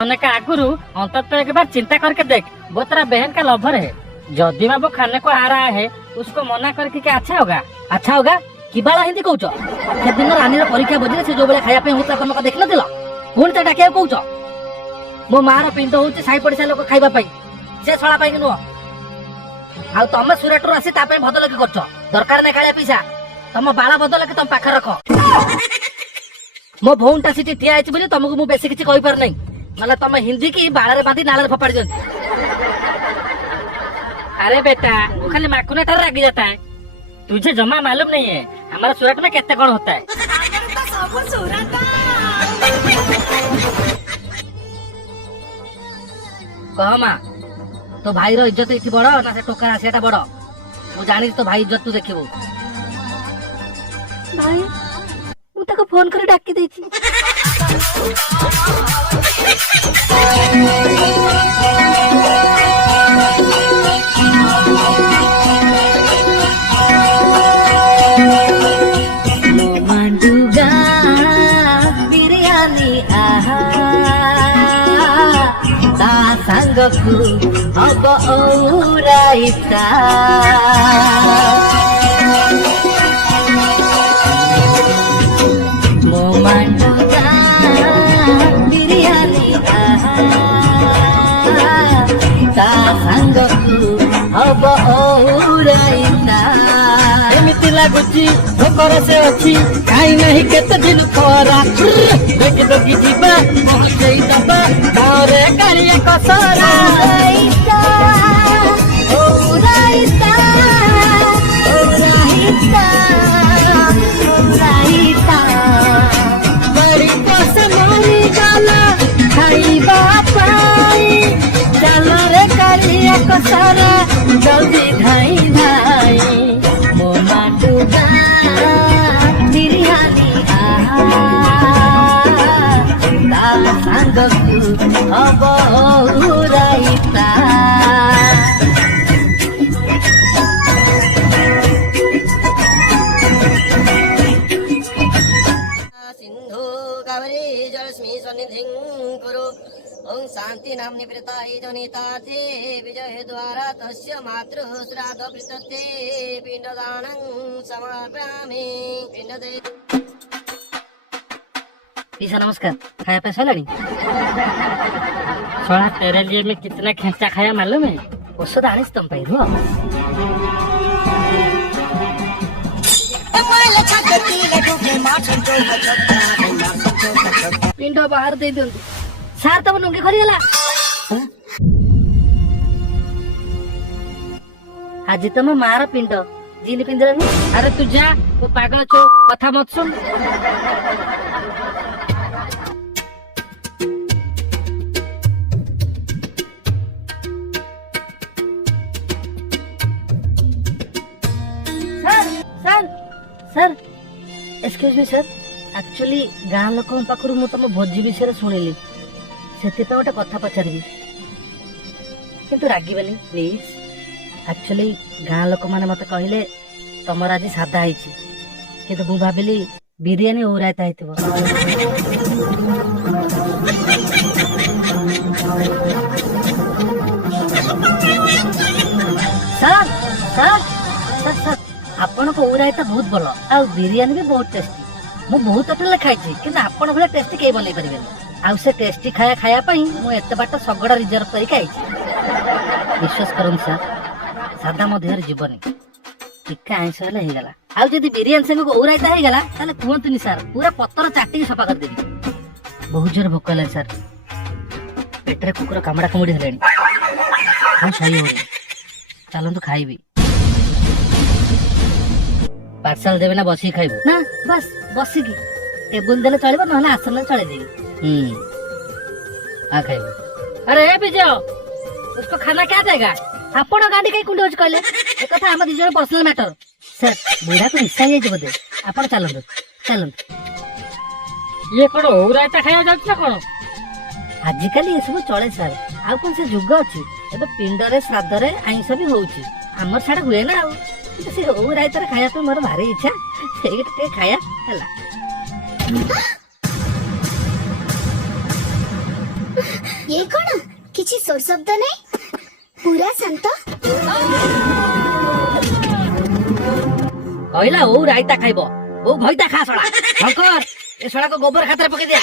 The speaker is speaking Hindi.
होने का आगुरु अंततः एक बार चिंता करके देख, वो तेरा बहन का लवर है। जदि वो खाने को आ रहा है उसको मना करके क्या अच्छा होगा? अच्छा होगा कि बाला हिंदी कहूच से दिन रानी परीक्षा बजे से जो बेले खाया पे होता तुमको देख नथिल पुणी तो डाकिया कहूच मो मार पिंड होउची साई पड़िसा लोक खाइबा पई से छळा पई नुह आ तमे सुरटरू आसी ता पे बदल के करछ दरकार नै खाया पैसा तम बाला बदल के तम पाखर रख मो भौंटा सिटी ठिया आइछ बोली तुमको मु बेसी किछि कहि पार नै मतलब तुम हिंदी की बाड़े बांधी नाले फोपाड़ी दे। अरे बेटा वो खाली माखुना ठार रागी जाता है, तुझे जमा मालूम नहीं है हमारा सूरत में कितने कौन होता है। कह माँ तो भाई रो इज्जत इति बड़ ना से टोका आसियाटा बड़ मु जानी तो भाई इज्जत तू देखिबो। भाई मु ताको फोन कर डाकी देछि मंडुगा बिरयानी आहा ता संगकु अब औराइता मो मंडुगा बिरयानी आहा ता संगकु अब औराइता एमिति लागुची भोकर से अच्छी खाई नहीं केते दिन खरा बेटी दोगी जीवा पहुंचई दबा घरे करिया कसरा औराइता औराइता औराइता बड़ी पस मोरी गाला खाइबा पाई चल रे करिया कसरा जल्दी धाई धाई मो माटुगा बिरयानी आहा ता संगकु अब औराइता सिंधु कावेरी जलस्मि सन्निधिं कुरु ओं शांति नाम्नि प्रताय जनिताते विजय द्वारा तस्य मातृ श्राद्ध प्रतते पिंडदानं समर्पयामि पिंडदे। पीसा नमस्कार, खाया पैसा लड़ी सोना तेरे लिए मैं कितना खर्चा खाया मालूम है? औषध आनिस तुम पे रो पिंड बाहर दे दे सार तब नुंगे खरी गला आज तुम मार पिंड जीन पिंजरा अरे तू जा वो पागल छो कथा मत सुन। Sir excuse me sir actually गाँ लोक पाखु मु तुम भोजी विषय शुणिली से गोटे कथा पचारि किंतु रागिबनी प्लीज। एक्चुअली गाँ लोक मैंने मत कहले तमर आज सादा है कि मु भाविली बिरियानी औरायता है। सर सर सर सर आपण को औरायता बहुत भल आ बिरियानी भी बहुत टेस्टी मु बहुत होटल खाई कि आपण भाई टेस्टी कहीं बनई पारे आउ से टेस्टी खाया खाया मु एत बाट सगड़ा रिजर्व करके आई विश्वास करन सर सादा मो देहर जीवनी टिका आइंस हेले हे गला आ जदी बिरियानी संग को औरायता हे गला ताले कहंतुनी सर पूरा पत्तर चाटी सफा कर देबी। बहुत जोर भोक लागला सर पेटरे कुकुर कामड़ा कामुड़ी हेलेनी हम सही हो चलंतु खाइबी पार्सल देवे ना बसी खाइबू ना बस बसी की टेबुल देले चलिबो नहले आसन चले देबी आ खाइबू। अरे ए विजय उसको खाना क्या देगा? आपण गाड़ी कई कुंडोज कहले ए कथा हम दिजर पर्सनल मैटर सर बुढ़ा को हिस्सा हे जबदे आपण चलंदो चलंदो ये कोन औरायता खाया जात ना कोन आजिकल ये सब चले सर आ कोन से जुग अछि एबे पिंडरे श्राद्धरे आइंस भी होउची हमर साडा हुए ना आ से औरायता खाया तो मोर भारी इच्छा से खाया हला ये कौन किछि सोर शब्द नहीं पूरा शांत कहला ओ रायता खाइबो ओ भइता खा सड़ा शंकर ए सड़ा को गोबर खातर पके दिया